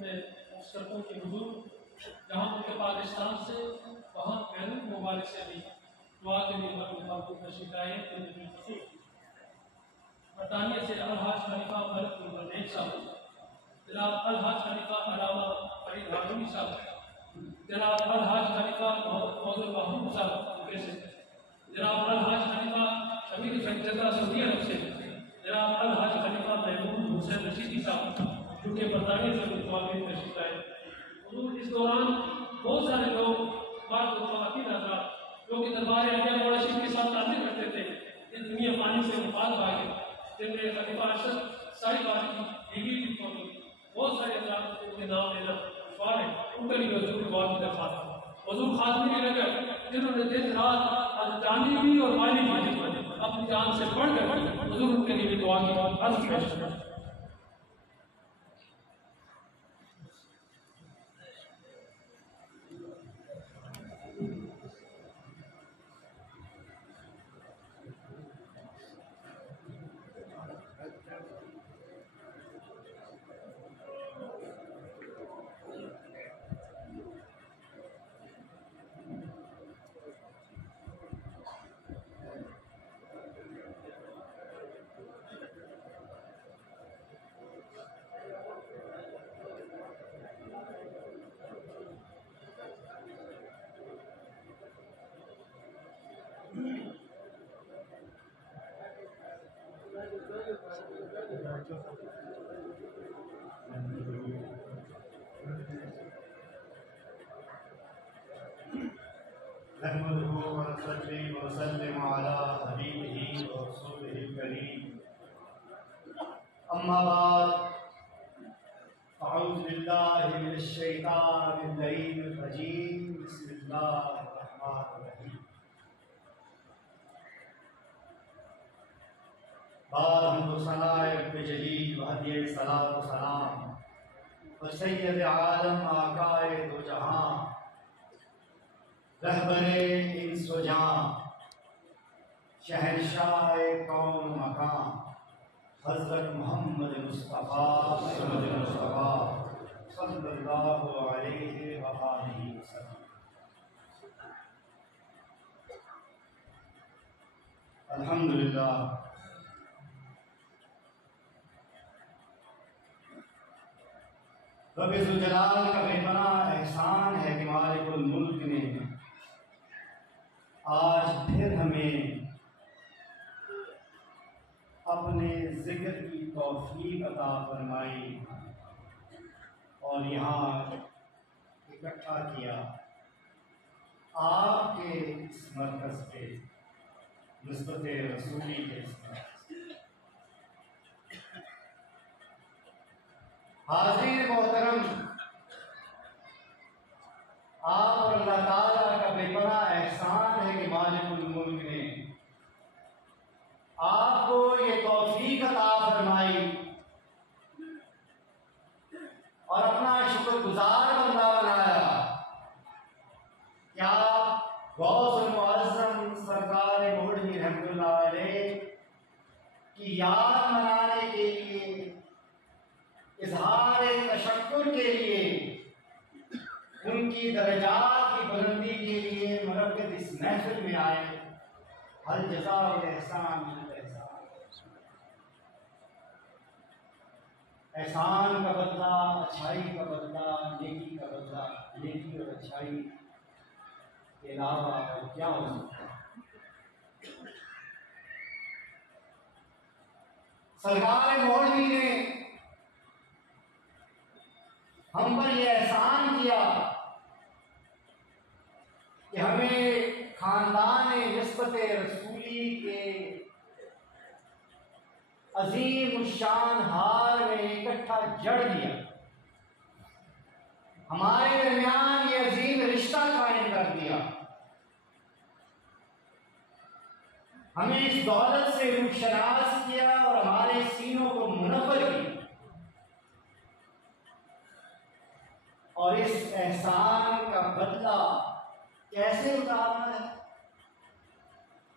में अर्ज़ करता हूँ कि हुज़ूर जहाँ उनके पाकिस्तान से वहाँ बैनुल मुबारक से भी दुआ के लिए मरहूम तशरीफ़ लाए हैं। बरतानिया से अलहाज खलीफा मलिक मुल्क साहब, जनाब अलहाज खलीफा अलामा फरीद हारूनी साहब, जनाब अलहाज खलीफा मोहम्मद फौजुल महमूद साहब उनके से, जनाब अलहाज खलीफा शमीर फैजदा सऊदी अरब से, जनाब अलहाज खलीफा महमूद हुसैन रशीदी साहब जो कि बरतानिया से तशरीफ लाए। हुज़ूर इस दौरान बहुत सारे लोग मर्द और ख़वातीन हज़रात जो कि दरबार अलिया मौला शरीफ के साथ ताल्लुक़ रखते थे, इस दुनिया पानी से वफात पा गए, जिनमें खलीफा अरशद साई बारी की डिग्री भी होगी। बहुत सारे हज़रात उनके नाम लेना दुश्वार है, उनके लिए हुज़ूर दुआ की दरख्वास्त। हुज़ूर खातमी नगर जिन्होंने दिन रात जानी भी और माली भी अपनी जान से बढ़कर हुज़ूर उनके लिए भी दुआ की अर्ज़ पेश करें। अम्मा बाद अऊज़ु बिल्लाहि मिनश शैतानिर रजीम बिस्मिल्लाहिर रहमानिर रहीम। बाद हमदो सनाए रब्बे जलील व हदिये सलात व सलाम व सय्यद आलम आकाए दो जहां रहबरे इंस व जान शहंशाह कौन मकान हज़रत मोहम्मद मुस्तफ़ा सल्लल्लाहु अलैहि व आलिहि वसल्लम। अल्हम्दुलिल्लाह, रब्बे ज़ुल जलाल का बेपनाह एहसान है कि मालिकुल मुल्क ने आज फिर हमें अपने जिक्र की तौफीक अता फरमाई और यहाँ इकट्ठा किया आपके इस मरकज़ पे निस्बत रसूली के हाज़िर मोहतरम, आप और अल्लाह ताला का बेपनाह एहसान है कि मालिकुल मुल्क ने आपको ये तौफीक अता फरमाई और अपना शुक्रगुजार बंदा बनाया। क्या गौस मुअज़्ज़म सरकार मोहम्मदी रहमतुल्लाह अलैह की याद मनाने के लिए, इज़हार तशक्कुर के लिए, उनकी दरजात की बुलंदी के लिए मुरब्बित इस महफिल में आए। हल जज़ाउ एहसान एहसान का बदला, अच्छाई का बदला, नेकी का बदला, नेकी और अच्छाई के अलावा और क्या हो सकता है। सरकार मोहम्मदी ने हम पर यह एहसान किया कि हमें खानदान निस्बत रसूली के अजीम शान हार में इकट्ठा जड़ दिया। हमारे दरमियान ये अजीम रिश्ता कायम कर दिया। हमें इस दौलत से रूशनास किया और हमारे सीनों को मुनव्वर किया। और इस एहसान का बदला कैसे उतारना है,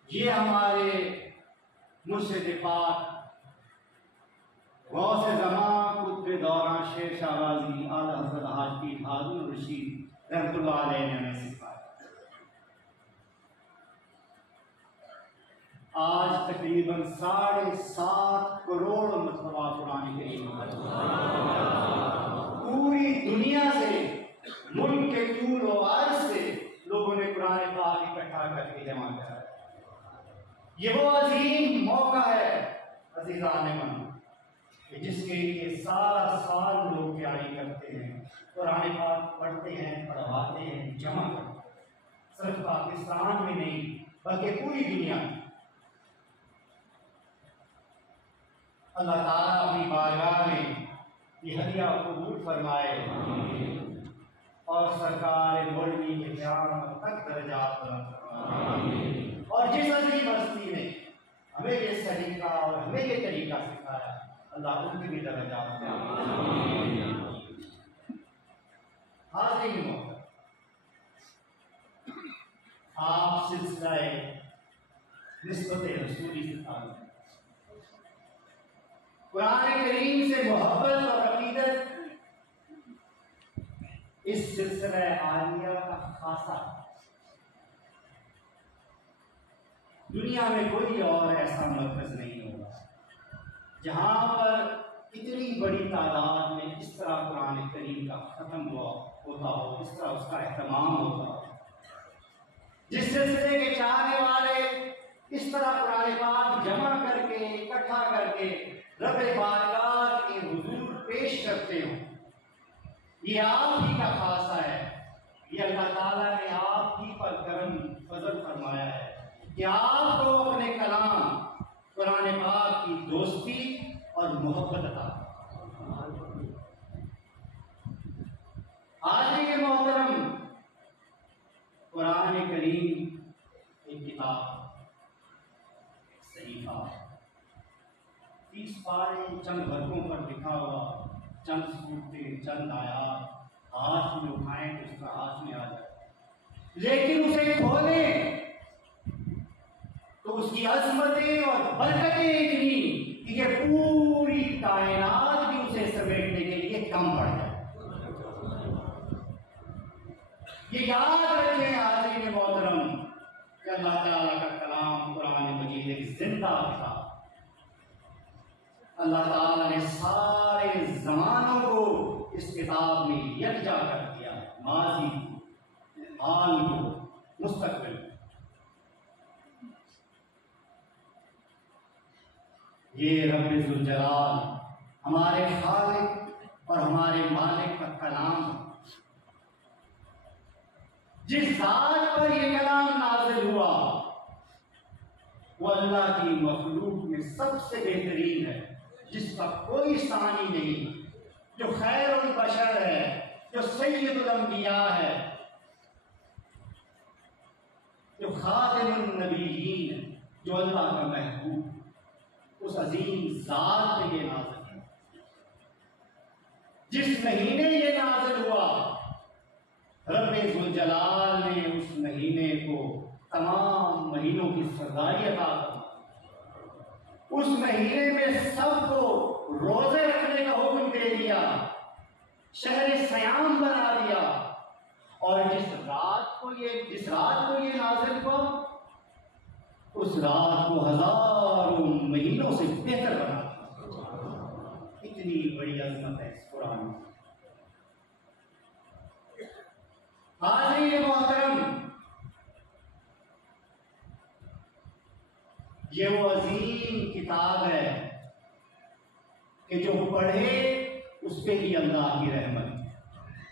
ये हमारे मुर्शिद पाक गौसे ज़मां कुतुब दौरान शेर शाहबाजी आला हज़रत हाजी हारून रशीद रहमतुल्लाह अलैह ने हमें सिखाया। आज तकरीबन 7.5 करोड़ मरतबा कुरान करीम पूरी दुनिया से, मुल्क के तूल और अर्ज़ से लोगों ने कुरान पाक इकट्ठा करके जमा करा। ये वो अजीम मौका है अज़ीज़ान मन, जिसके लिए सारा साल लोग तैयारी करते हैं, कुरान पाक पढ़ते हैं, पढ़वाते हैं, जमा करते हैं। सिर्फ पाकिस्तान में नहीं बल्कि पूरी दुनिया में। अल्लाह ताला अपनी बारगाह में ये हदिया कबूल फरमाए और सरकार मौलवी के क़यामत तक दर्जात बुलंद फरमाए। और जिस अजीम हस्ती ने हमें ये सलीका और हमें ये तरीका सिखाया, अल्लाह उनकी भी दर्जात फरमाए। हाज़िरीन मोहतरम, आप सिलसिला निस्बत रसूली से ताल्लुक़, कुरान करीम से मोहब्बत और अकीदत इस सिलसिला आलिया का खासा। दुनिया में कोई और ऐसा मरकज नहीं होगा जहां पर इतनी बड़ी तादाद में इस तरह कुरान करीम का खत्म होता हो, इस तरह उसका एहतमाम होता हो, जिस सिलसिले के चाहने वाले इस तरह कुरान पाक जमा करके इकट्ठा करके रब बारगाह के हुजूर पेश करते हो। ये आप ही का खासा है। ये अल्लाह ताला ने आप ही पर करम फजल फरमाया है कि आपको अपने कलाम कुरान पाक की दोस्ती और मोहब्बत अता। आज के मोहतरम, कुरान करीम एक किताब, सहीफा, 30 पारे चंद वर्गों पर लिखा हुआ, चंद सूरतें, चंद आयात, हाथ में उठाएं तो उसका हाथ में आ जाए, लेकिन उसे खोले तो उसकी अजमतें और बरकतें इतनी कि ये पूरी कायनात भी उसे समेटने के लिए कम पड़ जाए। ये याद रखें हाज़िरीन मोहतरम कि अल्लाह ताला का कलाम कुरान मजीद एक जिंदा किताब। अल्लाह ताला ने सारे ज़मानों को इस किताब में यकजा कर दिया, माजी को, हाल को, मुस्तक़बिल। ये रब्बे ज़ुल जलाल हमारे खालिक और हमारे मालिक का कलाम, जिस ज़ात पर ये कलाम नाज़िल हुआ वो अल्लाह की मखलूक में सबसे बेहतरीन है, जिसका कोई सानी नहीं, जो खैरुल बशर है, जो सय्यदुल अंबिया है, जो खातिमुन नबीयीन है, जो अल्लाह का महबूब, उस अजीम ज़ात पे ये नाज़िल है। जिस महीने ये नाज़िल हुआ, रब्बे ज़ुल जलाल ने उस महीने को तमाम महीनों की सरदारी अता की। उस महीने में सबको रोजे रखने का हुक्म दे दिया, शहर सयाम बना दिया, और जिस रात को ये नाज़िल हुआ, उस रात को हजारों महीनों से बेहतर बना दिया। इतनी बड़ी अज़मत है इस कुरान में। हाज़िरीन मोहतरम, ये वो अजीम किताब है कि जो पढ़े उस पे भी अल्लाह की रहमत,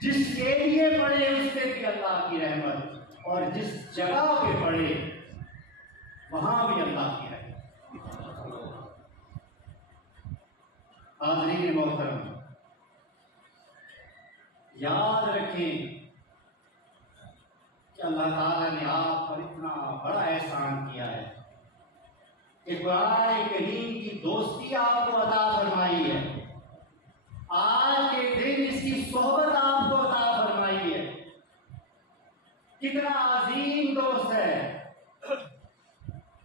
जिसके लिए पढ़े उस पे भी अल्लाह की रहमत, और जिस जगह पे पढ़े वहां भी अल्लाह की रहमत। हाज़िरीन मोहतरम, याद रखें कि अल्लाह ताला ने आप पर इतना बड़ा एहसान किया है कि कुरान करीम की दोस्ती आपको अता फरमाई है। आज के दिन इसकी सोहबत आपको अता फरमाई है। कितना अजीम दोस्त है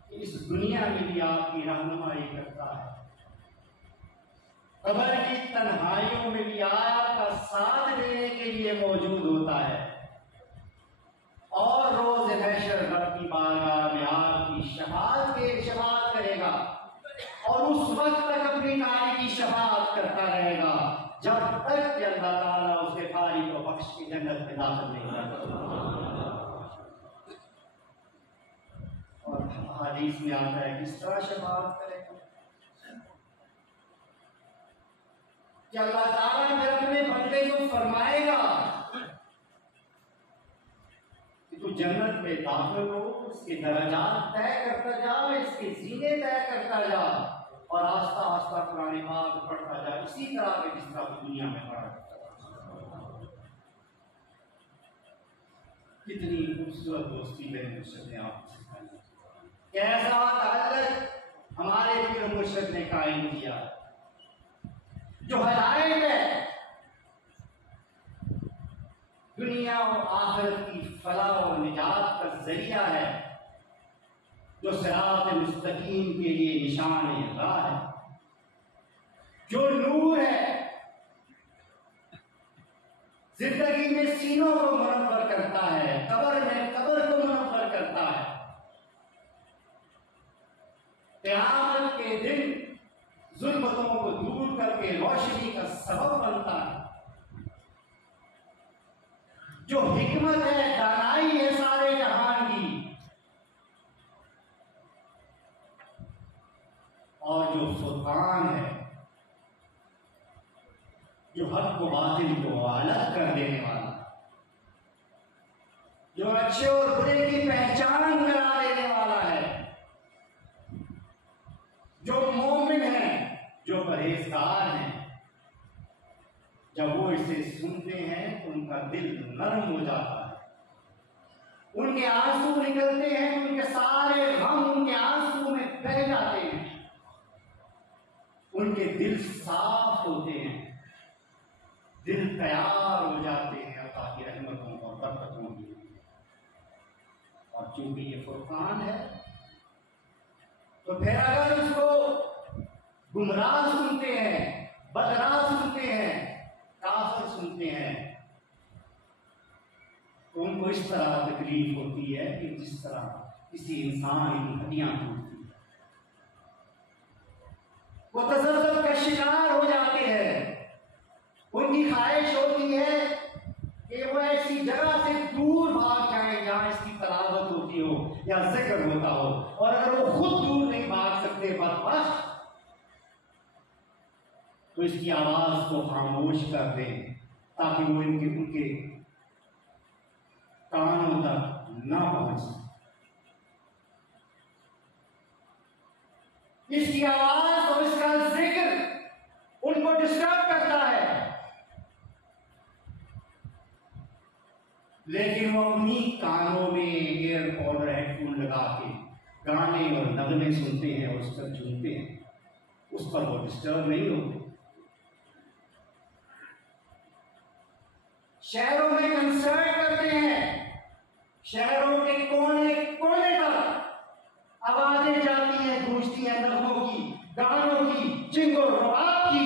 कि इस दुनिया में भी आपकी रहनुमाई करता है, कब्र की तन्हाइयों में भी आपका साथ देने के लिए मौजूद होता है और रोज महशर रब की बारगाह में आपकी शफाअत करेगा और उस वक्त तक अपनी कारी की शफाअत करता रहेगा जब तक कि अल्लाह ताला उसके कारी को बख्श के जन्नत में दाखिल नहीं करता। और हदीस में आता है किस तरह शफाअत करेगा कि अल्लाह ताला फिर अपने बंदे को फरमाएगा कि तू जन्नत में दाखिल हो, इसके दर्जात तय करता जा, इसके सीने तय करता जा और आस्ता आस्ता कुरान पाक पढ़ता जा इसी तरह के जिस तरह दुनिया में पढ़ा जाता। कितनी खूबसूरत दोस्ती है मुर्शिद ने आपसे, कैसा ताल्लुक हमारे पीर मुर्शिद ने कायम किया। जो हिदायत है दुनिया और आखिरत की फलाह और निजात का जरिया है, जो सिरात मुस्तकीम के लिए निशान राह है, जो नूर है जिंदगी में सीनों को मुनव्वर करता है, कब्र में कब्र को मुनव्वर करता है, क़यामत के दिन जुल्मतों को दूर करके रोशनी का सबब बनता है, जो हिकमत है दानाई है सारे जहान की, और जो फुरकान है जो हक को बातिल को अलग कर देने वाला, जो अच्छे और बुरे की पहचान करा देने वाला है, जो मोमिन है, जो परहेजगार हैं, जब वो इसे सुनते हैं तो उनका दिल नरम हो जाता है, उनके आंसू निकलते हैं, उनके सारे गम उनके आंसू में बह जाते हैं, उनके दिल साफ होते हैं, दिल तैयार हो जाते हैं अल्लाह की रहमतों और बरकतों के लिए। और चूंकि ये फुरकान है तो फिर अगर उसको गुमराह सुनते हैं, बदराह सुनते हैं, काफिर सुनते हैं तो उनको इस तरह तकलीफ होती है कि जिस तरह किसी इंसान की हड्डियां टूटती है, वो तसव्वुफ का शिकार हो जाते हैं। उनकी ख्वाहिश होती है कि वो ऐसी जगह से दूर भाग जाए जहां इसकी तलावत होती हो या जिक्र होता हो, और अगर वो खुद दूर नहीं भाग सकते बदबख्त तो इसकी आवाज को खामोश कर दें ताकि वो उनके कानों तक ना पहुंच सके। इसकी आवाज और इसका जिक्र उनको डिस्टर्ब करता है, लेकिन वो अपनी कानों में एयरपॉड और हेडफोन लगा के गाने और नगमे सुनते हैं और उस पर झूमते हैं, उस पर वो डिस्टर्ब नहीं होते। शहरों में कंसर्ट करते हैं, शहरों के कोने कोने तक आवाजें जाती हैं, गूंजती हैं नगमों की, गानों की, चिंगो रबाब की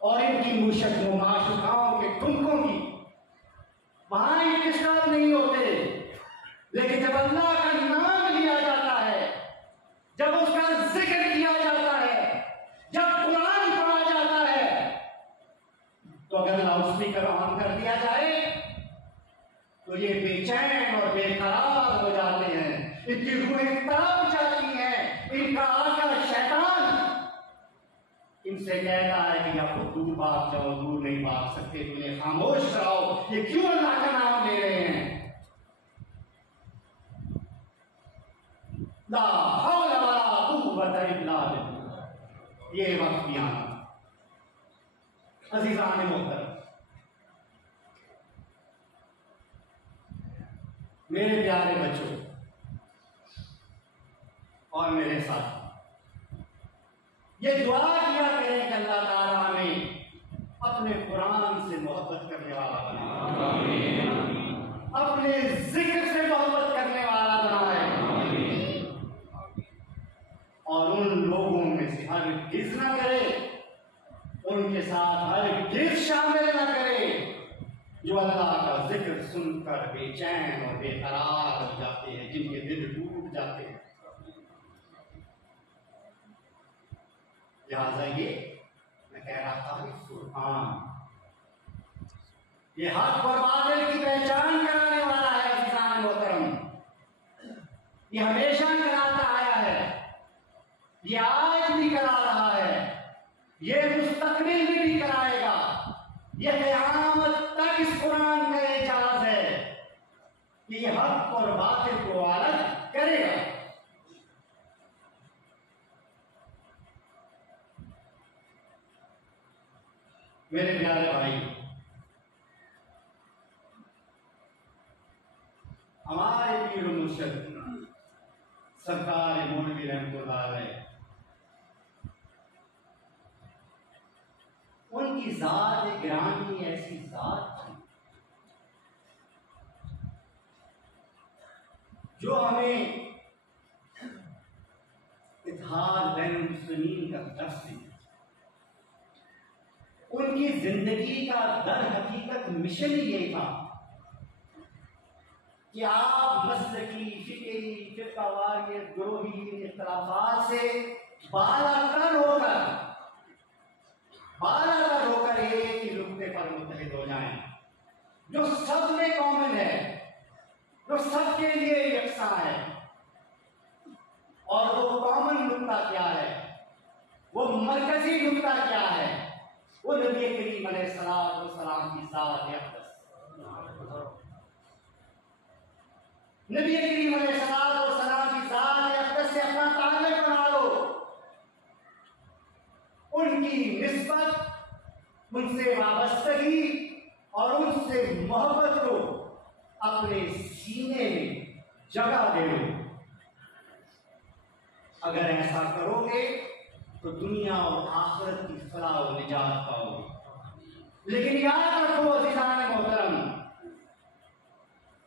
और इनकी मुशक माशुकाओं के ठुमकों की। वहां ये डिस्टर्ब नहीं होते, लेकिन जब अल्लाह का नाम लिया जाता है, जब उसका जिक्र किया जाता है, जब कुरान पढ़ा जाता है, तो अगर लाउडस्पीकर ऑन कर दिया जाए तो ये बेचैन और बेकरार हो जाते हैं, इनकी रूहें तड़प जाती हैं, इनका आका शैतान इनसे कहता है कि आप दूर भाग जाओ, दूर नहीं भाग सकते, तुम्हें खामोश कराओ, ये क्यों अल्लाह का नाम ले रहे हैं। ला हौला वला कुव्वता इल्ला बिल्लाह। ये वक्त भी आना। अज़ीज़ान मोहतरम, मेरे प्यारे बच्चों और मेरे साथ ये दुआ किया करें कि अल्लाह ताला हमें अपने कुरान से मोहब्बत करने वाला बनाए, अपने जिक्र से मोहब्बत करने वाला बनाए, और उन लोगों में से हरगिज़ न करे उनके साथ हर गिर शामिल न करे जो अल्लाह का जिक्र सुनकर बेचैन और बेकरार हो जाते हैं, जिनके दिल टूट जाते हैं। लिहाजा ये मैं कह रहा था कि फुरकान ये हक और बातिल की पहचान कराने वाला है। अज़ीज़ान मोहतरम, ये हमेशा कराता आया है, ये आज भी करा रहा है, ये मुस्तक़बिल में भी कराएगा। ये क़यामत तक इस कुरान का एजाज़ है कि ये हक और बातिल को अलग करेगा। मेरे प्यारे भाई, हमारे पीर मुर्शिद सरकार मौलवी रहमतुल्लाह अलैह, उनकी जात गिरामी ऐसी जात थी जो हमें इत्तेहाद बैन मुस्लिमीन का दर्स दी। उनकी जिंदगी का दर हकीकत मिशन ही ये था कि आप मसलकी, फिक्री, फिरकावारियत, ग्रोही इख्तिलाफात से बालातर होकर एक ही नुक्ते पर मुत्तहिद हो जाएं, जो सब में कॉमन है, जो सबके लिए यकसा है। और वो कॉमन नुक्ता क्या है, वो मरकजी नुक्ता क्या है? वो नबी करीम अलैहिस्सलाम की ज़ात अक़दस। नबी करीम अलैहिस्सलाम की ज़ात अक़दस से अपना ताल्लुक़ बना लो, उनकी निस्बत, उनसे वाबस्तगी और उनसे मोहब्बत को अपने सीने में जगह दे लो। अगर ऐसा करोगे तो दुनिया और आखिरत की फलाह और निजात पाओगे। लेकिन याद रखो अज़ीज़ान मोहतरम,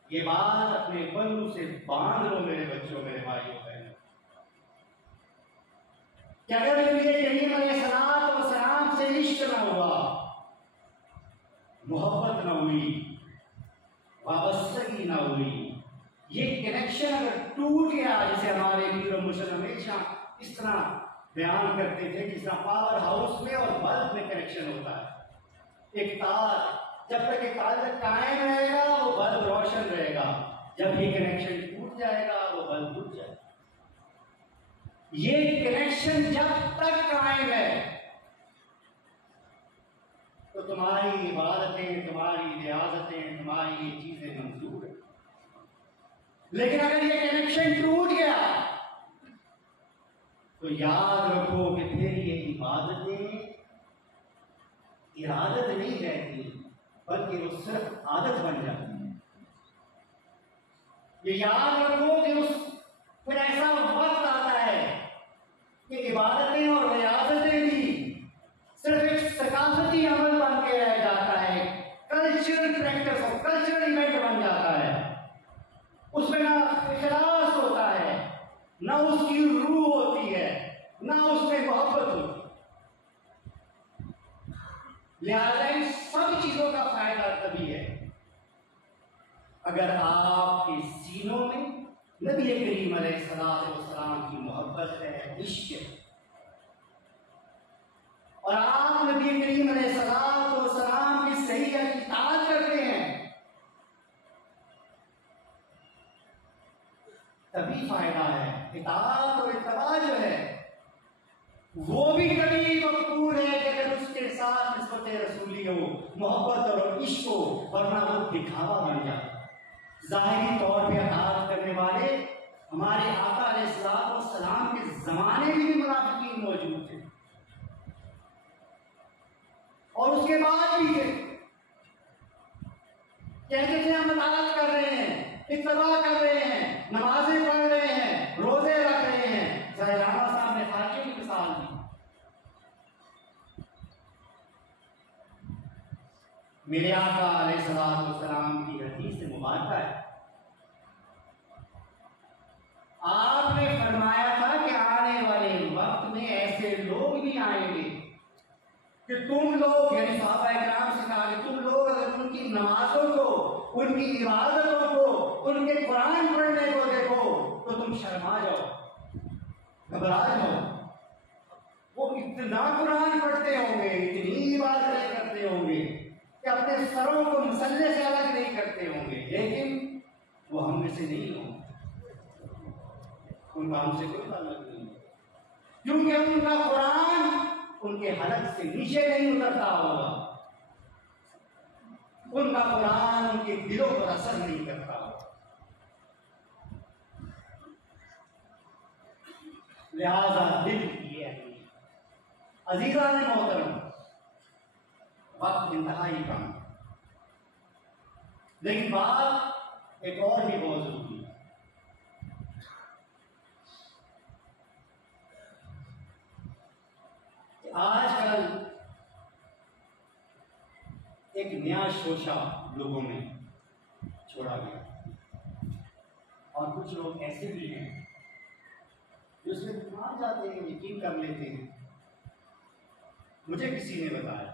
ये बात अपने बंधु से बांध लो मेरे बच्चों, मेरे भाइयों बहनों, कि अगर नबी करीम अलैहिस्सलाम से इश्क न हुआ, मोहब्बत न हुई, वाबस्तगी न हुई, ये कनेक्शन अगर टूट गया, जैसे हमारे पीर मुर्शिद हमेशा इस तरह बयान करते थे, जिस तरह पावर हाउस में और बल्ब में कनेक्शन होता है। एक तार, जब तक एक तार कायम रहेगा वो बल्ब रोशन रहेगा, जब ये कनेक्शन टूट जाएगा वो बल्ब बुझ जाएगा। ये कनेक्शन जब तक कायम है तो तुम्हारी इबादतें, तुम्हारी रियाजतें, तुम्हारी ये चीजें मंजूर है। लेकिन अगर ये कनेक्शन टूट गया तो याद रखो कि फिर ये इबादतें इरादत नहीं रहती, बल्कि वो सिर्फ आदत बन जाती है। ये याद रखो कि उस फिर ऐसा वक्त आता है कि इबादतें और रियाजतें भी सिर्फ एक सकाफती अमल बन के रह जाता है, कल्चरल प्रैक्टिस और कल्चरल इवेंट बन जाता है। उसमें ना इखलास होता है, ना उसकी रूह होती है, ना उसमें मोहब्बत होती है। लिहाजा इन सब चीजों का फायदा तभी है अगर आपके सीनों में नबी करीम अलैहिस्सलाम की मोहब्बत है, इश्क है, और आप नबी करीम अलैहिस्सलाम की सही इताअत करते हैं, तभी फायदा है। इताअत और इत्तबा जो है वो भी तभी मकबूल है कि अगर उसके साथ निस्बत रसूली हो, मोहब्बत और इश्क हो, वरना वो दिखावा बन जाता। ज़ाहिरी तौर पे अताअत करने वाले हमारे आका अलैहिस्सलाम के जमाने में भी मुनाफिकीन मौजूद थे और उसके बाद भी थे। कहते थे हम अताअत कर रहे हैं, इत्तबा कर रहे हैं, नमाजें पढ़ रहे हैं, रोजे रख रहे हैं। ज़हराना साहब ने खाके की मिसाल दी। मेरे आका अलैहिस्सलाम की हदीस से मुबारक है, आपने फरमाया था कि आने वाले वक्त में ऐसे लोग भी आएंगे कि तुम लोग, यानी सहाबा इकराम से कहा कि तुम लोग अगर उनकी नमाजों को, उनकी इबादतों को, उनके कुरान पढ़ने को देखो तो तुम शर्मा जाओ, घबरा जाओ। वो इतना कुरान पढ़ते होंगे, इतनी इबादतें करते होंगे कि अपने सरों को मसल्ले से अलग नहीं करते होंगे, लेकिन वो हम में से नहीं होंगे, उनका हमसे कोई ताल्लुक नहीं है, क्योंकि उनका कुरान उनके हलक से नीचे नहीं उतरता होगा, उनका कुरान उनके दिलों पर असर नहीं करता होगा। लिहाजा दिल की अहमियत, अजीजा ने मोहतरम, वक्त इंतहाई कम, लेकिन बात एक और भी बहुत जरूरी है। आजकल एक नया शोशा लोगों में छोड़ा गया और कुछ लोग ऐसे भी हैं जो उसमें मान जाते हैं, यकीन कर लेते हैं। मुझे किसी ने बताया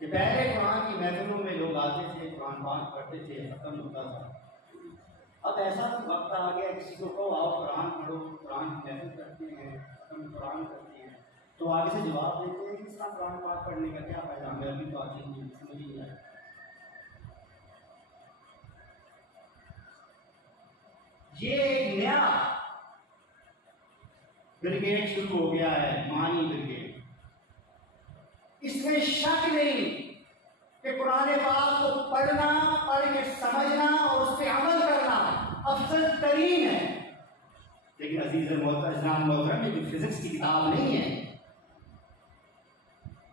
कि पहले कुरान की महफिलों में लोग आते थे, कुरान पाक पढ़ते थे, खत्म होता था। अब ऐसा वक्त आ गया, किसी को कहो आओ कुरान पढ़ो, कुरान की महफिल करते हैं, खत्म कुरान करते हैं, तो आगे से जवाब देते हैं कि इस तरह कुरान पाक पढ़ने का क्या फायदा, हमें अभी तो आती नहीं, समझ नहीं आया। ये एक नया ब्रिगेड शुरू हो गया है, मानी ब्रिगेड। इसमें शक नहीं कि कुरान पाक को पढ़ना, पढ़ के समझना और उस पर अमल करना अफजल तरीन है। लेकिन अजीज मोहतरम, ये फिजिक्स की किताब नहीं है,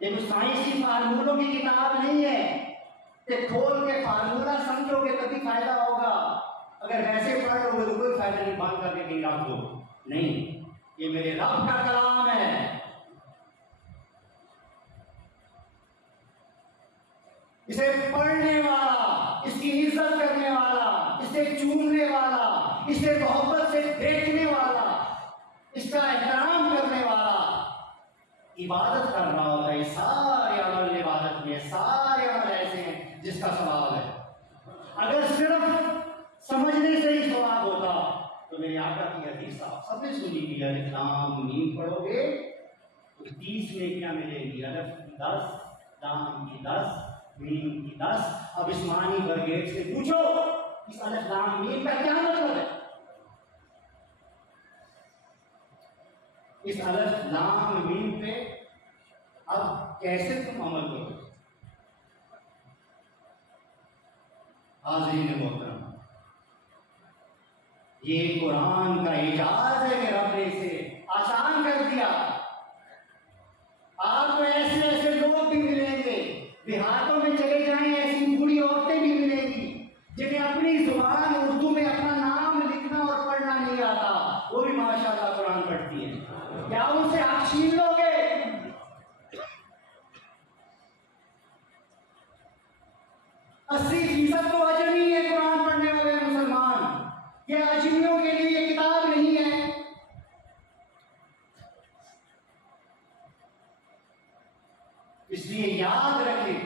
ये कोई साइंसी फार्मूलों की किताब नहीं है कि खोल के फार्मूला समझोगे तभी फायदा होगा, अगर वैसे पढ़ लोगे तो कोई फायदा नहीं, बंद करके कहीं रख दो। नहीं, ये मेरे रब का कलाम है। इसे पढ़ने वाला, इसकी इज्जत करने वाला, इसे चूमने वाला, इसे मोहब्बत से देखने वाला, इसका एहतराम करने वाला इबादत कर रहा होता है। सारे अमल इबादत में, सारे अमल ऐसे हैं जिसका सवाब है। अगर सिर्फ समझने से ही सवाब होता तो मेरे आका की हदीस सबने सुनी कि लाम मीम पढ़ोगे तो 30 नेकियां मिलेंगी, अलफ की 10, लाम की 10, मीम की 10। अब इस मानी ब्रिगेड से पूछो इस अलफ लाम मीम का क्या मतलब है? इस अलफ लाम मीम पे अब कैसे तुम अमल करोगे? हाज़रीन मोहतरम, ये कुरान का इजाज़ है कि रब ने इसे आसान कर दिया। आपको ऐसे ऐसे लोग भी मिलेंगे, देहातों में चले जाएं, ऐसी बूढ़ी औरतें भी मिलेंगी जिन्हें अपनी जुबान उर्दू में अपना नाम लिखना और पढ़ना नहीं आता, वो भी माशाअल्लाह कुरान पढ़ती है। क्या उनसे आप छीन लोगे? 80% तो अजमी है कुरान पढ़ने वाले मुसलमान। ये अजमियों के लिए ये किताब नहीं है। इसलिए याद रखें,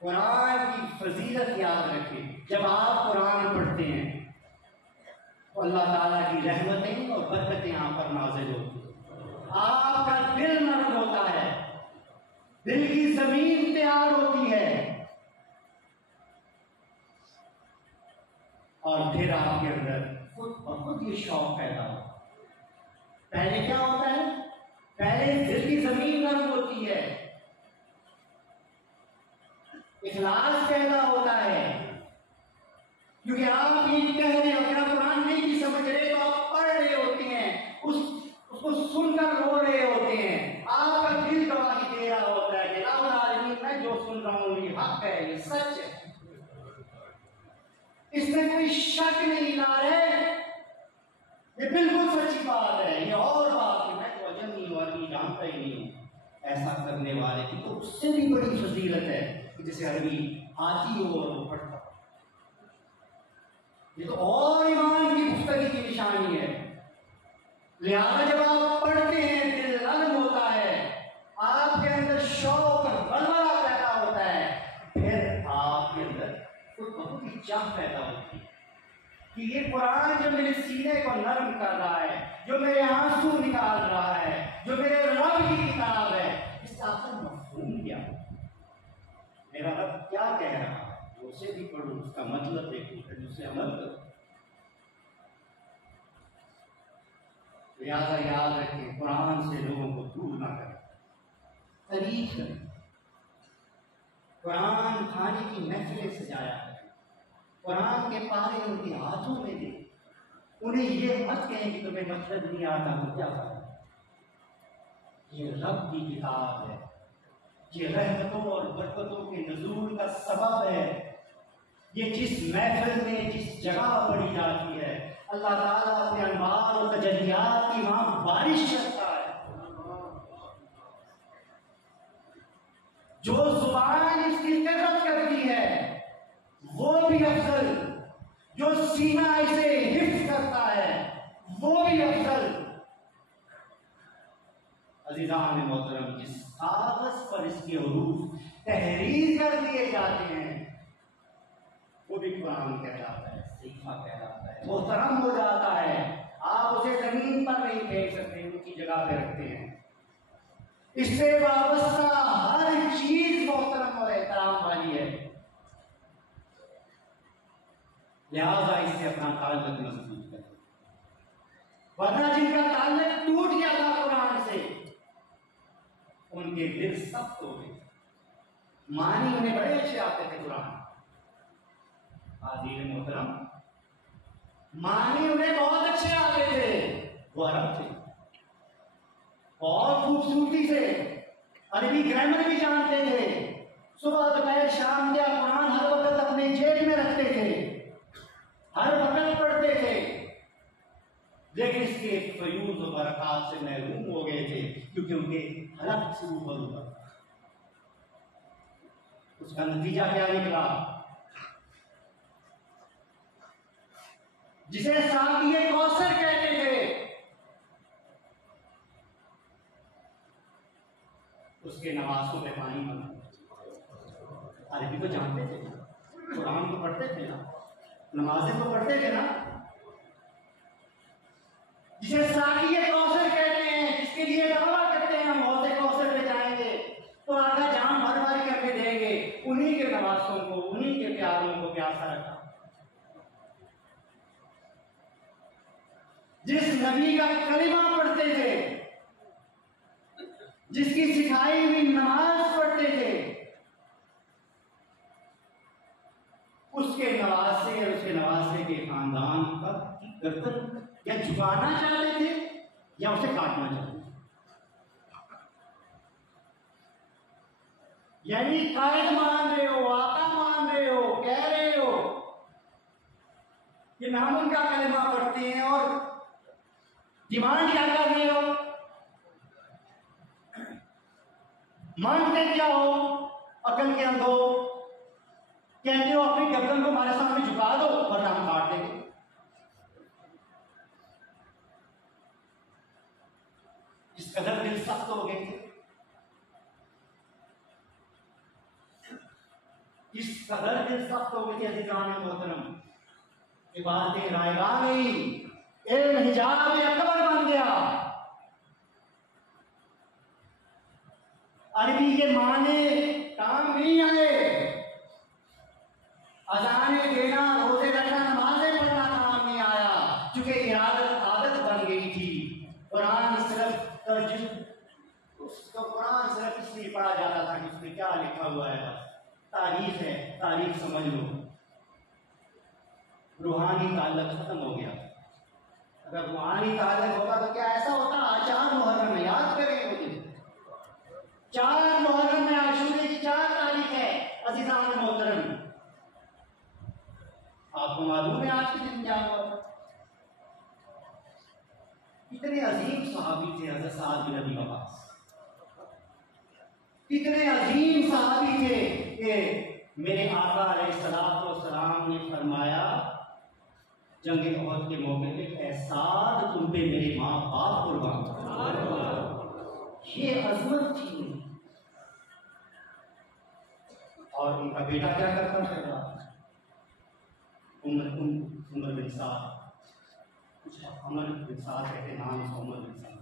कुरान की फजीलत याद रखें। जब आप कुरान पढ़ते हैं तो अल्लाह ताला की रहमतें और बरकतें आप पर नाज़िल होती हैं। आपका दिल नरम होता है, दिल की जमीन तैयार होती है और फिर आपके अंदर खुद ब खुद ये शौक पैदा होता है। पहले क्या होता है? पहले दिल की जमीन नरम होती है, इखलास पैदा होता है, क्योंकि आप ये कह रहे हो, अगर कुरान नहीं भी समझ रहे तो आप पढ़ रहे होते हैं, उसको सुनकर रो रहे होते हैं, आपका दिल गवाही दे रहा होता है कि मैं जो सुन रहा हूँ ये हक है, ये सच है, इसमें कोई शक नहीं ला रहे, ये बिल्कुल सच्ची बात है। ये और बात है, मैं तो अजमी वाली जानता ही नहीं हूँ, ऐसा करने वाले की तो उससे भी बड़ी फजीलत है कि जैसे अरबी आती हो और वो पढ़ता। ये तो और ईमान की पुख्तगी की निशानी है। लिहाजा जब आप पढ़ते हैं दिल तो बहुत ही चाह पैदा होती है कि ये कुरान जो मेरे सीने को नरम कर रहा है, जो मेरे आंसू निकाल रहा है, जो मेरे रब की किताब है, इसका असल मफहूम क्या है, मेरा रब क्या कह रहा है, उसे भी पढ़ूं, उसका मतलब देखूं, फिर उससे अमल करूं। लिहाजा याद रखें, कुरान से लोगों को दूर ना करें, तारीफ करें, कुरान खाने की महफिलें सजाया है, कुरान के पारे उनके हाथों में दे, उन्हें ये मत कहें कि तुम्हें मतलब नहीं आता तो क्या करें। ये रब की किताब है, ये रहमतों और बरकतों के नज़ूल का सबब है। ये जिस महफिल में जिस जगह पढ़ी जाती है, अल्लाह ताला अपने अनवार और तजल्लियात की वहां बारिश करता है। जो जुबान इसकी कदर करती है वो भी अफजल, जो सीना इसे हिफ्ज करता है वो भी अफजल। अज़ीज़ान मोहतरम, जिस कागज पर इसके हुरूफ तहरीर कर दिए जाते हैं वो भी कुरान कहलाता है, सीफा कहलाता है, मोहतरम हो जाता है। आप उसे जमीन पर नहीं फेंक सकते, ऊंची जगह पे रखते हैं। इससे वाबस्ता हर चीज मोहतरम और एहतराम वाली है, लिहाजा इससे अपना ताल्लुक मजबूत करें। वरना जिनका ताल्लुक टूट गया था कुरान से, उनके दिल सख्त हो गए। मानी उन्हें बड़े अच्छे आते थे कुरान, आदीन मोहतरम, मानी उन्हें बहुत अच्छे आते थे, वो अरब थे, बहुत खूबसूरती से अरबी ग्रामर भी जानते थे, सुबह दोपहर शाम क्या कुरान हर वक्त अपने जेब में रखते थे, हर वक्त पढ़ते थे, लेकिन इसके फयूज और बरकत से महरूम हो गए थे क्योंकि उनके हलक से ऊपर हुआ। उसका नतीजा क्या निकला? जिसे साक़िए कौसर कहते थे, उसके नवासों पे पानी बना। अरबी तो जानते थे, कुरान तो पढ़ते थे ना, नमाजें तो पढ़ते थे ना। जिसे साक़िए कौसर कहते हैं, जिसके लिए दावा करते हैं हम हौज़े कौसर पे जाएंगे तो आका जाम भर भर के हमें देंगे, उन्हीं के नवासों को, उन्हीं के प्यारों को प्यासा रखा। जिस नबी का कलिमा पढ़ते थे, जिसकी सिखाई हुई नमाज पढ़ते थे, उसके नवासे और उसके नवासे के खानदान का गर्दन या झुकाना चाहते थे या उसे काटना चाहते थे। यानी कायद मान रहे हो, आका मान रहे हो, कह रहे हो कि हम उनका कलिमा पढ़ते हैं और डिमांड क्या कर रहे हो, मानते क्या हो, अकल के अंधो, कहते हो अपनी गर्दन को हमारे सामने झुका दो वरना हम काट देंगे। इस कदर दिल सख्त हो गए थे, इस कदर दिल सख्त हो गए थे अज़ीज़ान मोहतरम, इबादतें रायगा गई, इल्म हिजाब अकबर बन गया। अरबी के माने काम नहीं आए, अजाने देना, रोजे रखना, नमाजें पढ़ना काम नहीं आया, क्योंकि इरादत आदत बन गई थी। कुरान सिर्फ कुरान सिर्फ इसलिए पढ़ा जाता था कि उसमें क्या लिखा हुआ है, तारीफ है, तारीफ समझ लो। रूहानी ताल्लुक खत्म हो गया। अगर रूहानी ताल्लुक होगा तो क्या ऐसा होता? 4 मुहर्रम में याद करें मुझे, 4 मुहर्रम में आशूरे की 4 तारीख है अज़ीज़ान मोहतरम। आपको मालूम है आज के दिन क्या हुआ? कितने अजीम सहाबी थे हज़रत साद बिन अबी वक़ास, कितने अजीम सहाबी थे कि मेरे आका अलैहिस्सलातु वस्सलाम ने फरमाया जंग उहद के मौके पे, ऐ साद तुम पे मेरे माँ बाप कुर्बान। ये अजमत थी। और उनका बेटा क्या करता था? उमर बिन साद, कुछ अमर बिन साद कहते नाम उसका उमर बिन साद।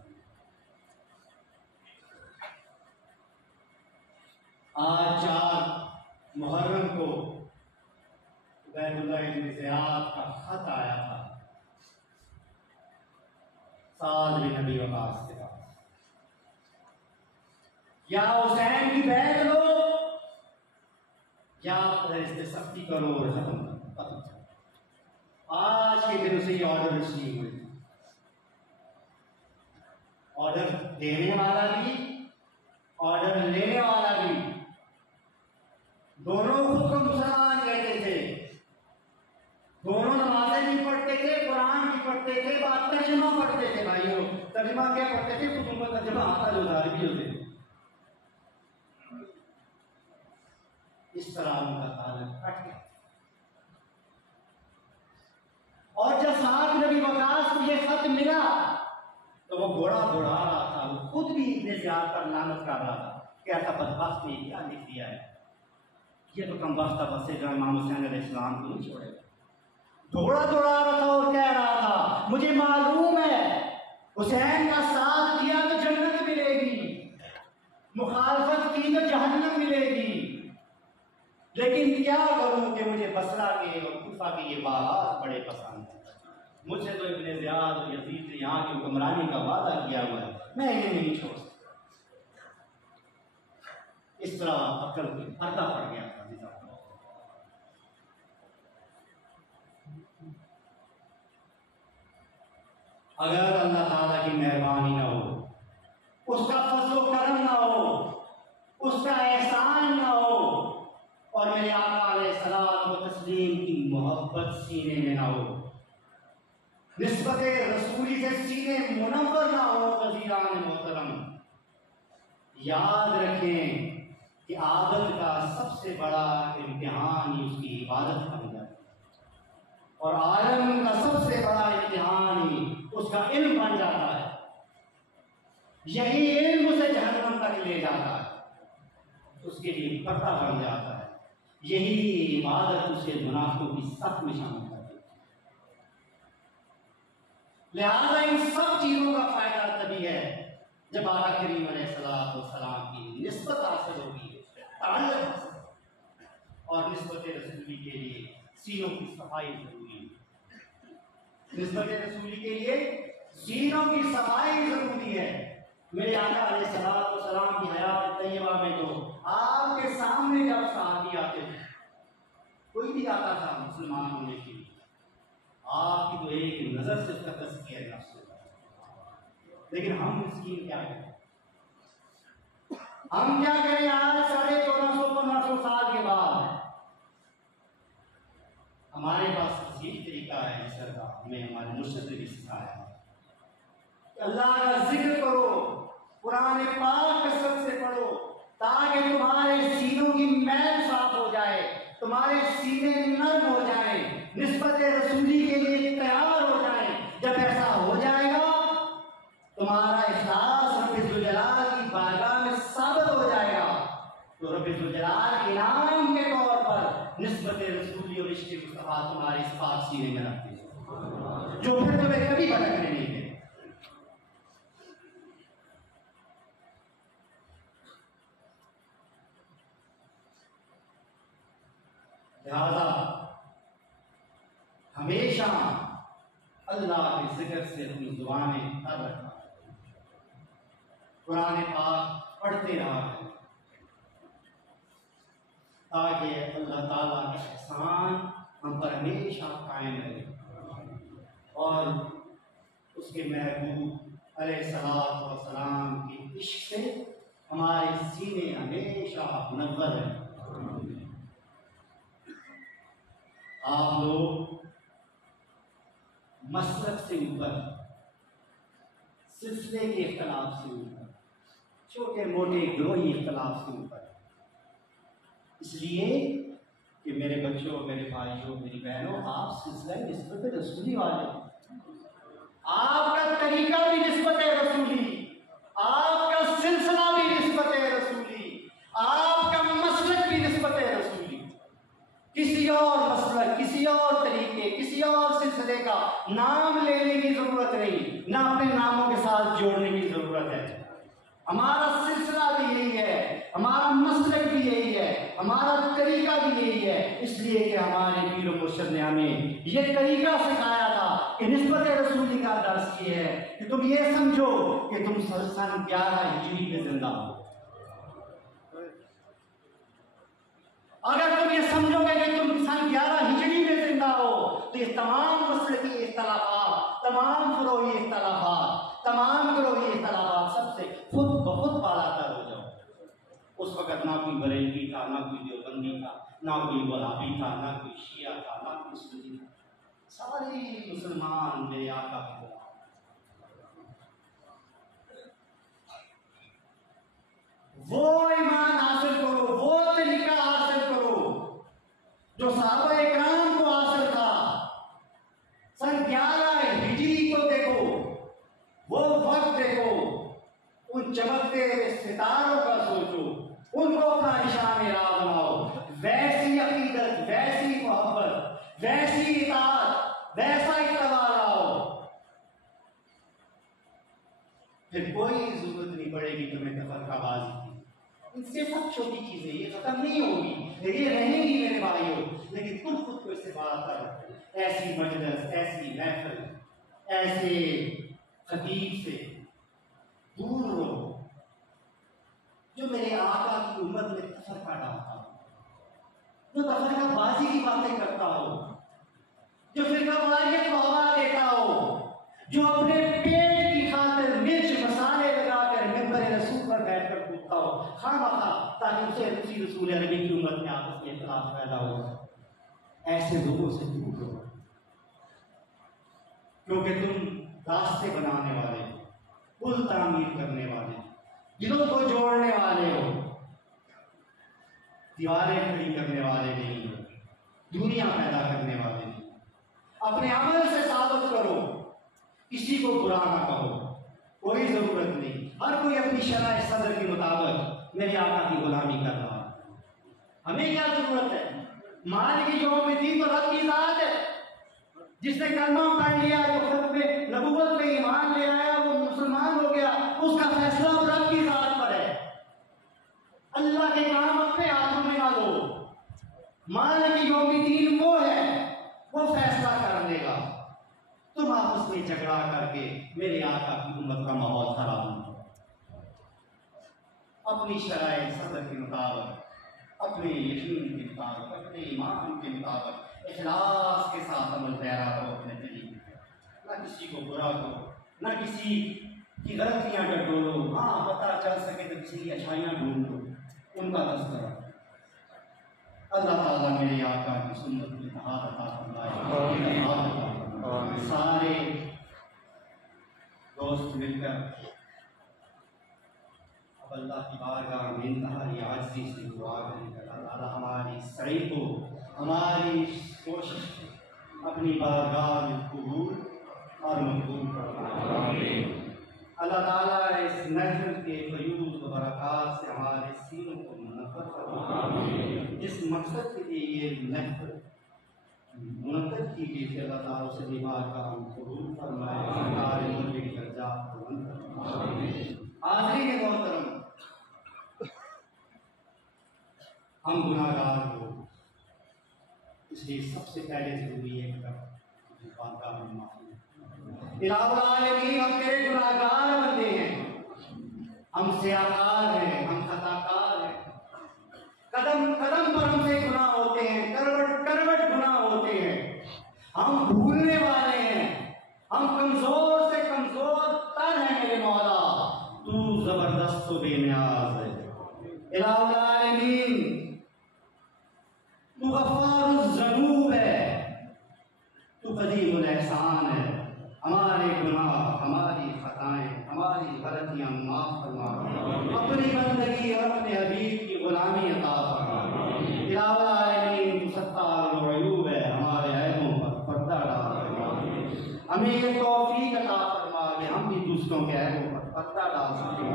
आज 4 मुहर्रम को उबैदुल्लाह इब्न ज़ियाद का खत आया था साद बिन नबी वक़ास के पास, या हुसैन की बैत लो या इस सख्ती करो और खत्म करो। आज के दिन से ये ऑर्डर रिसीव हुए। ऑर्डर देने वाला भी ऑर्डर लेने वाला भी दोनों खुद को मुसलमान कहते थे, दोनों नमाजें भी पढ़ते थे, कुरान भी पढ़ते थे, बात तर्जुमा पढ़ते थे। भाइयों तर्जुमा क्या पढ़ते थे? खुद उनको तर्जुमा आता जो अरबी होते। इस तरह उनका ताल्लुक कट गया। और जब साद नबी वक़ास को ये खत मिला तो वो घोड़ा दौड़ा रहा था, वो खुद भी इतने ज़्यादा पर लानत कर रहा था, कहता बदबख्त ने क्या लिख दिया है, ये तो कम वक्त बस से जो इमाम हुसैन अलैहिस्सलाम को नहीं छोड़ेगा। घोड़ा दौड़ा रहा था और कह रहा था मुझे मालूम है हुसैन का साथ दिया तो जन्नत मिलेगी, मुखालफत की तो जहन्नम मिलेगी, लेकिन क्या करूं कि मुझे बसरा के और कूफा के ये बागात बड़े पसंद हैं। मुझसे तो इब्ने ज़ियाद और यजीद ने यहाँ की हुक्मरानी का वादा किया हुआ है, मैं इन्हें नहीं छोड़ सकता। इस तरह अक्ल पे पर्दा पड़ गया था। अगर अल्लाह ताला की मेहरबानी ना हो, उसका फज़्ल करम ना हो, उसका एहसान ना हो और मेरे आका अलैहिस्सलाम व तस्लीम की मोहब्बत सीने में ना हो, निस्बत रसूली से सीने मुनव्वर ना हो, अज़ीज़ान मोहतरम याद रखें कि आदत का सबसे बड़ा इम्तिहान ही उसकी इबादत बन जाता है और आलम का सबसे बड़ा इम्तिहान ही उसका इल्म बन जाता है। यही इल्म उसे जहन्नम तक ले जाता है, उसके लिए पर्दा बन जाता है। यही इबादत उसे मुनाफिकों की सख्त में शामिल करती है। लिहाजा इन सब चीजों का फायदा तभी है जब आका करीम अलैहिस्सलाम की निस्बत हासिल होगी, और निस्बत रसूली के लिए सीनों की सफाई जरूरी है। निस्बत रसूली के लिए सीनों की सफाई जरूरी है। मेरे आका अलैहिस्सलाम की हयात तैयबा में तो आपके सामने जब सहाबी आते थे, कोई भी आता था मुसलमान होने के लिए, आपकी तो एक नजर से उसका तज़किया नफ्स होता है। लेकिन हम मिस्कीन क्या करें? हम क्या करें? आज 1450-1500 साल के बाद हमारे पास यही तरीका है ईश्वर का, हमें हमारे मुर्शिद ने भी सिखाया है। अल्लाह का जिक्र करो, कुरान पाक कसरत से पढ़ो, ताकि तुम्हारे सीनों की मैल साफ हो जाए, तुम्हारे सीने नर्म हो जाए, निस्बत रसूली के लिए तैयार हो जाए। जब ऐसा हो जाएगा तुम्हारा इखलास रब्बुल जलाल की बारगाह में साबित हो जाएगा, तो रब्बुल जलाल इनाम के तौर पर निस्बत रसूली और इश्क़ मुस्तफ़ा तुम्हारे इस पाक सीने में रखते हैं, जो फिर तुम्हें कभी भटकने नहीं देते। लिहाजा हमेशा अल्लाह के जिक्र से अपनी जुबानें तर रखा, कुरान पाक पढ़ते रहा ताकि अल्लाह ताला का एहसान हम पर हमेशा कायम रहे और उसके महबूब अलैहिस्सलाम के इश्क से हमारे सीने हमेशा मुनव्वर रहे। आप लोग मसलक से ऊपर, सिलसिले के इख्तलाफ से ऊपर, छोटे मोटे गिरोही इख्तलाफ से ऊपर, इसलिए कि मेरे बच्चों, मेरे भाइयों, मेरी बहनों, आप सिलसिला निस्बत रसूली वाले, आपका तरीका भी निस्बत रसूली, आपका सिलसिला भी निस्बत रसूली, आपका मसलक भी निस्बत रसूली। किसी और मसलक, किसी और तरीके का नाम लेने की जरूरत नहीं, ना अपने नामों के साथ जोड़ने की जरूरत है। हमारा सिलसिला भी यही है, हमारा मसलक भी यही है, हमारा तरीका भी यही है। इसलिए कि हमारे पीर व मुर्शिद ने हमें ये तरीका सिखाया था कि निस्बत रसूली का दर्स ये है कि तुम ये समझो कि तुम सन 11 हिजरी में जिंदा हो। अगर तुम ये समझोगे कि तुम सन 11 हिजरी में जिंदा हो तो ये तमाम मसलकी इख्तलाफात, तमाम फुरोई इख्तलाफात, तमाम फुरोई इख्तलाफात सबसे खुद ब खुद बालातर हो जाओ। उस वक्त ना कोई बरेलवी था, ना कोई देवबंदी था, ना कोई वहाबी था, ना कोई शिया था, ना कोई सुन्नी था, सारे मुसलमान मेरे आका के गुलाम। वो ईमान हासिल करो, वो तरीका हासिल करो जो सहाबा इकराम को हासिल था। सन 11 हिजरी को देखो, वो वक्त देखो, उन चमकते सितारों का सोचो, उनको अपना निशान राह बनाओ। वैसी अकीदत, वैसी मोहब्बत, वैसी इताअत, वैसा इत्तबा लाओ, फिर कोई जरूरत नहीं पड़ेगी तुम्हें तफरकाबाजी की। इनसे सब छोटी चीजें ये खत्म नहीं होगी, ये रहेंगी मेरे भाइयों, लेकिन तुम खुद को इससे बात करो। ऐसी मजलिस, ऐसी महफिल, ऐसे खतीब से दूर रहो जो मेरे आका की उम्मत में तफरका डालता हो, जो तफरकाबाजी की बातें करता हो, जो फिरकावारियत को हवा देता हो, जो अपने पेट की खातिर मिर्च मसाले लगाकर मिंबर रसूल पर बैठकर कूदता हो खामखा, ताकि उसे उसी रसूल अरबी की उम्मत में आपस में इख्तिलाफ पैदा हो। ऐसे लोगों से दूर रहो, क्योंकि तुम रास्ते बनाने वाले, पुल तामीर करने वाले, दिलों को जोड़ने वाले हो, दीवारें खड़ी करने वाले नहीं हो, दूरियां पैदा करने वाले नहीं। अपने अमल से साबित करो, किसी को बुरा ना कहो, कोई जरूरत नहीं। हर कोई अपनी शराय सदर के मुताबिक मेरे आका की गुलामी कर रहा है। हमें क्या जरूरत है? माल की जो दी तो रब की जात है। जिसने कलमा पढ़ लिया, जो खुद में नबूवत में ईमान ले आया, वो मुसलमान हो गया, उसका फैसला रब की जात पर है। अल्लाह के काम अपने हाथों में ना लो। माल की जो दीन वो है, वो फैसला कर देगा। तुम आपस में झगड़ा करके मेरे आका की उम्मत का माहौल खराब नहीं। अपनी शराय सदर के मुताबिक, अपने यकीन के मुताबिक, अपने ईमान के मुताबिक इखलास के साथ अमल पैरा हो अपने तरीके। ना किसी को बुरा करो, ना किसी की गलतियां टटोलो। हाँ, पता चल सके तो किसी की अच्छाइयां ढूंढ लो, उनका तस्करा। अल्लाह ताला मेरे आका की सुन्नत में इत्तेहाद अता फरमाए। सारे दोस्त मिलकर अब अल्लाह की बारगाह में इंतहाई आजिज़ी से दुआ करें। अल्लाह ताला हमारी सही को, हमारी कोशिश को अपनी बारगाह में कबूल और मकबूल फरमाए। अल्लाह ताला इस महफिल के फयूज़ व बरक़ात से हमारे सीनों को मुनव्वर फरमाए। जिस मकसद के लिए ये महफिल मुनक़्क़द की गई थी, अल्लाह ताला उसे दीवार का हम कबूल फरमाए। सरकार मुर्गी की दर्जात बुलंद फरमाए। हाज़रीन मोहतरम, हम गुनाहगार लोग, इसलिए सबसे पहले जरूरी है कि बारगाह में माफ़ी। इलाहुल आलमीन, हम तेरे गुनाहगार बंदे हैं, हम सियाकार हैं, हम खताकार हैं। कदम कदम पर हमसे गुनाह होते हैं, करवट करवट गुनाह होते हैं। हम भूलने वाले हैं, हम कमजोर से कमजोर तर हैं मेरे मौला। तू जबरदस्त बेनियाज है इलाहुल आलमीन, तू गफ्फारुज़ ज़नूब है, तू क़दीमुल एहसान है। हमारे गुनाह, हमारी खताएं, हमारी गलतियां माफ फरमा। अपनी बंदगी और अपने हबीब की गुलामी अता फरमा। इलाहुल आलमीन, तू सत्तारुल अयूब है, हमारे ऐबों पर पर्दा डाल फरमा। हमें ये तौफीक अता फरमा कि हम भी दूसरों के ऐबों पर पर्दा डाल सकें।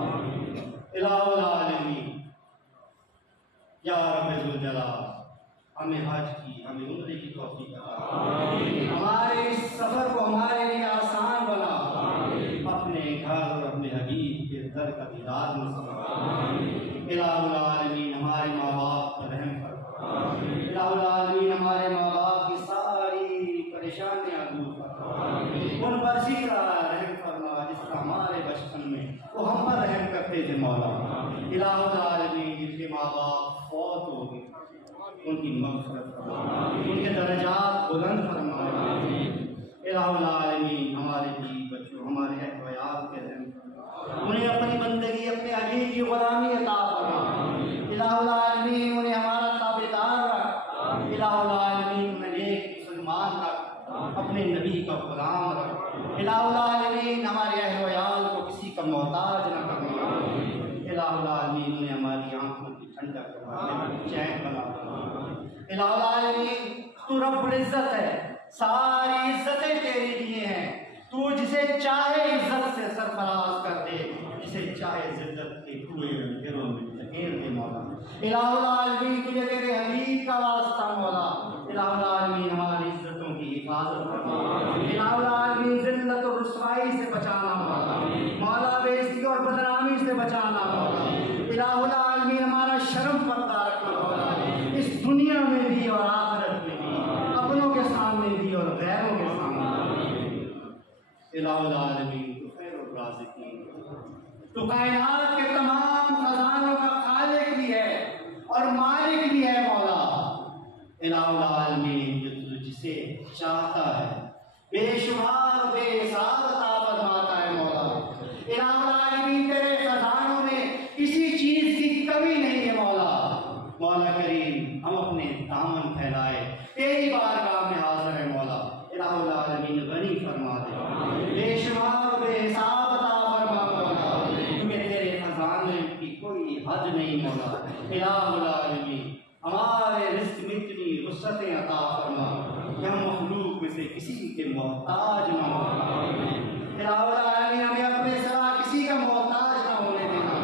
इलाहुल आलमीन, या रब्बुल जलाल, हमें हज की, हमें उम्रे की तौफीक अता, हमारे इस सफर को हमारे लिए आसान बना, अपने घर और अपने हबीब के दर का दीदार नसीब। इलाहुल आलमीन हमारे माँ बाप पर रहम फरमा, इलाहुल आलमीन हमारे माँ बाप की सारी परेशानियाँ दूर फरमा, उन पर इसी तरह रहम फरमा जिसका हमारे बचपन में वो हम पर रहम करते थे मौला। इलाहुल आलमीन जिनके माँ बाप फौत हो गए उनकी मग़फ़िरत फरमा, उनके दर्जात बुलंद फरमा। इलाहुल आलमीन हमारे बीवी बच्चों, हमारे अहवाल के रहम फरमा, उन्हें अपनी बंदगी, अपने अली की ग़ुलामी अता फरमा। इलाहुल आलमीन उन्हें हमारा ताबेदार रख, इलाहुल आलमीन उन्हें नेक मुसलमान रख, अपने नबी का ग़ुलाम रख। इलाहुल आलमीन हमारे अहवाल को किसी का मोहताज न करना। इलाहुल आलमीन उन्हें हमारी आंखों की ठंडक करवा, चैन बना देना। इलाहुल आलमीन तू रब्बुल इज्जत है, सारी इज्जतें तेरी लिए हैं, तू जिसे चाहे इज्जत से सरफराज कर दे, जिसे चाहे जिल्लत के कुएं में गिरों में धकेल दे मौला। इलाहुल आलमीन तुझे तेरे हबीब का वास्ता मौला। इलाहुल आलमीन हमारी इज्जतों की हिफाजत करना, इलाहुल आलमीन जिल्लत और रुसवाई से बचाना मौला, मौला बेइज्जती और बदनामी से बचाना मौला। इलाहुल आलमीन हमारा शर्म पर्दा रखना मौला, इस दुनिया में भी और आखिरत में भी, अपनों के सामने भी और गैरों के सामने भी। इलाहुल आलमीन तू खैरुर राज़िकीन, तू कायनात के तमाम खजानों का खालिक भी है और मालिक भी है मौला। इलाहुल आलमीन जो तू जिसे चाहता है बेशुमार बेहिसाब अता फरमाता है मौला। इलाहुल आलमीन तेरे खजानों में किसी चीज की कमी नहीं है मौला। मौला करीम हम अपने दामन फैलाए तेरी बारगाह में हाजिर है मौला। इलाहुल आलमीन गनी फरमा दे, बेशुमार बेहिसाब अता फरमा मौला, क्योंकि तेरे खजाने की कोई हद नहीं मौला। इलाहुल आलमीन हमारे रिज़्क़ में इतनी वुसअतें अता फरमा कि हम मखलूक में से किसी के मोहताज ना हो। इलाहुल आलमीन हमें अपने सिवा किसी का मोहताज ना होने देना,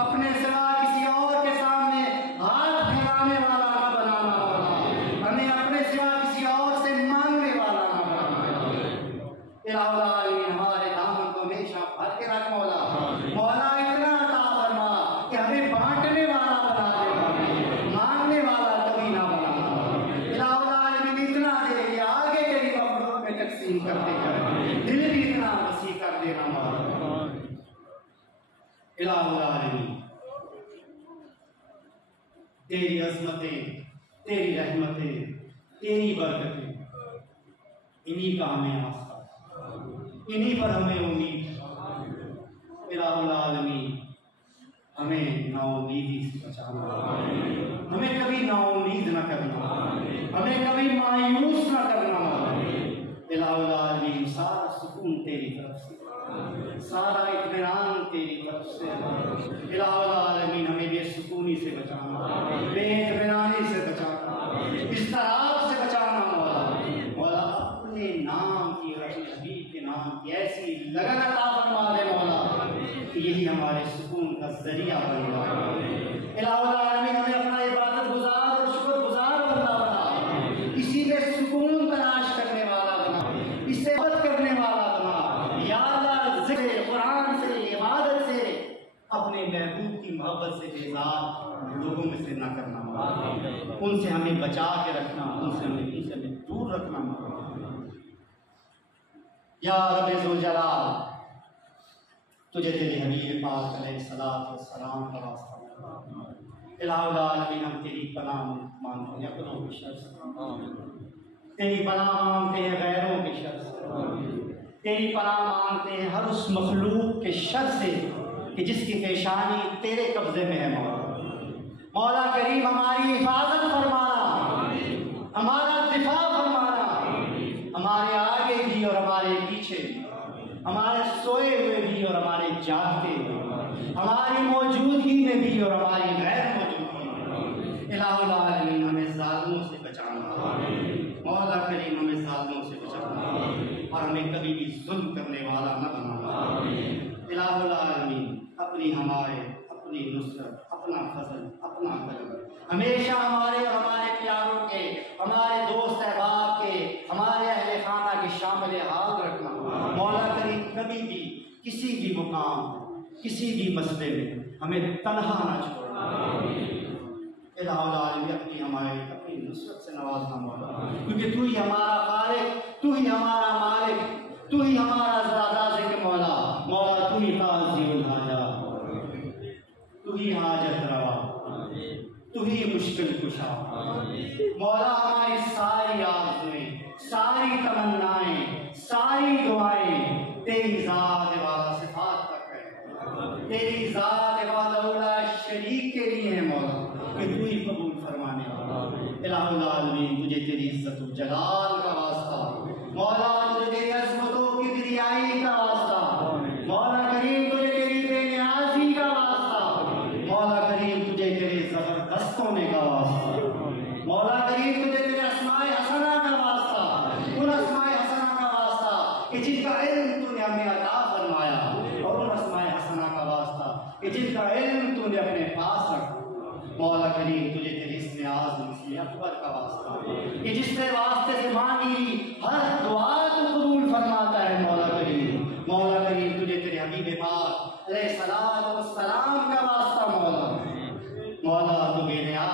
अपने सिवा किसी और के सामने हाथ फैलाने वाला ना बनाना मौला, हमें अपने सिवा किसी और से मांगने वाला ना बनाना। इलाहुल आलमीन हमारे दामन को हमेशा भर के रख मौला। मौला इतना अता फरमा कि हमें बांटने वाला बना दे, मांगने वाला कभी ना बना। इलाहुल आलमीन इतना दे कि आगे तेरी मखलूक में तकसीम करते जाए, दिल भी इतना वसी कर देना मौला। इलाहुल आलमीन तेरी अज़मतें, तेरी रहमतें, तेरी बरकतें, इन्हीं का हमें आस्था, इन्हीं पर हमें उम्मीद। इलाहुल आलमीन हमें नाउम्मीदी से बचाना, हमें कभी नाउम्मीद न करना, हमें कभी मायूस न करना। इलाहुल आलमीन सारा सुकून तेरी तरफ से, सारा इत्मीनान तेरी तरफ से। इलाहुल आलमीन हमें बेसुकूनी से बचाना, बेइत्मीनानी से बचाना, इज़्तिराब से बचाना मौला। मौला अपने नाम की और अपने हबीब के नाम की ऐसी लगन अता फरमा दे मौला कि यही हमारे सुकून का जरिया बन जाए। इलाहुल आलमीन हमें अपना इबादत गुजार और शुक्र गुजार बंदा बना, इसी में सुकून तलाश करने वाला बना, इससे मदद करने वाला बना। या अल्लाह ज़िक्र कुरान से, इबादत से, अपने महबूब की मोहब्बत से बेजार लोगों में से ना करना, उनसे हमें बचा के रखना, उनसे हमें दूर रखना। या रब्बे ज़ुल जलाल तुझे तेरे हबीब पाक अलैहिस्सलातु वस्सलाम का वास्ता। इलाहुल आलमीन हम तेरी पनाह मांगते हैं अपनों के शर से, तेरी पनाह मांगते हैं गैरों के शर से, तेरी पनाह मांगते हैं हर उस मखलूक के शर से कि जिसकी पेशानी तेरे कब्जे में है मौला। मौला करीम हमारी हिफाजत फरमाना, हमारा दिफा फरमाना, हमारे आगे भी और हमारे पीछे भी, हमारे सोए हुए भी और हमारे जागते हुए, हमारी मौजूदगी में भी और हमारी गैर मौजूदगी में। इलाहुल आलमीन हमें ज़ालिमों से बचाना, मौला करीम हमें ज़ालिमों से बचाना और हमें कभी भी जुल्म करने वाला न बनाना। इलाहुल आलमीन अपनी हमारे, अपनी नुसरत, अपना फजल, अपना करम हमेशा हमारे और हमारे प्यारों कभी भी किसी भी मुकाम, किसी भी मसले में हमें तन्हा ना छोड़ना। इलाहुल भी अपनी नुसरत से नवाजना मौला, क्योंकि तू ही हमारा खालिक, तू ही हमारा मालिक, तू ही हमारा ज़ादा के मौला। मौला तू ही काज़ियुल हाजा, तू ही हाजत रवा, तू ही मुश्किल कुशा। मौला हमारी सारी आरज़ुएं, सारी तमन्नाएं, सारी दुआएं तेरी ज़ात वाला सिफात तक है, तेरी ज़ात वाला शरीक के लिए है मौला, कि तू ही कबूल फरमाने वाला। इलाहुल आलमीन तुझे तेरी इज्जत व जलाल का वास्ता, मौला तुझे तेरी अज़मतों की बिरियाई का वास्ता, मौला करीम तुझे तेरी बेनियाज़ी का वास्ता, मौला करीम तुझे तेरे ज़बरदस्त होने का वास्ता, मौला करीम तुझे तेरे अस्माए हसना का वास्ता, उन अस्माए हसना का वास्ता कि जिनका इल्म तूने हमें अता फरमाया, और उन अस्माए हसना का वास्ता कि जिनका इल्म तूने अपने पास रखा। मौला करीम तुझे तेरे इसमें आज़म इसमें अकबर का वास्ता कि जिससे वास्ते से मांगी हर दुआ तू कबूल फरमाता है। मौला करीम तुझे तेरे हबीब पाक अलैहिस्सलाम का वास्ता। मौला तू बेनियाज़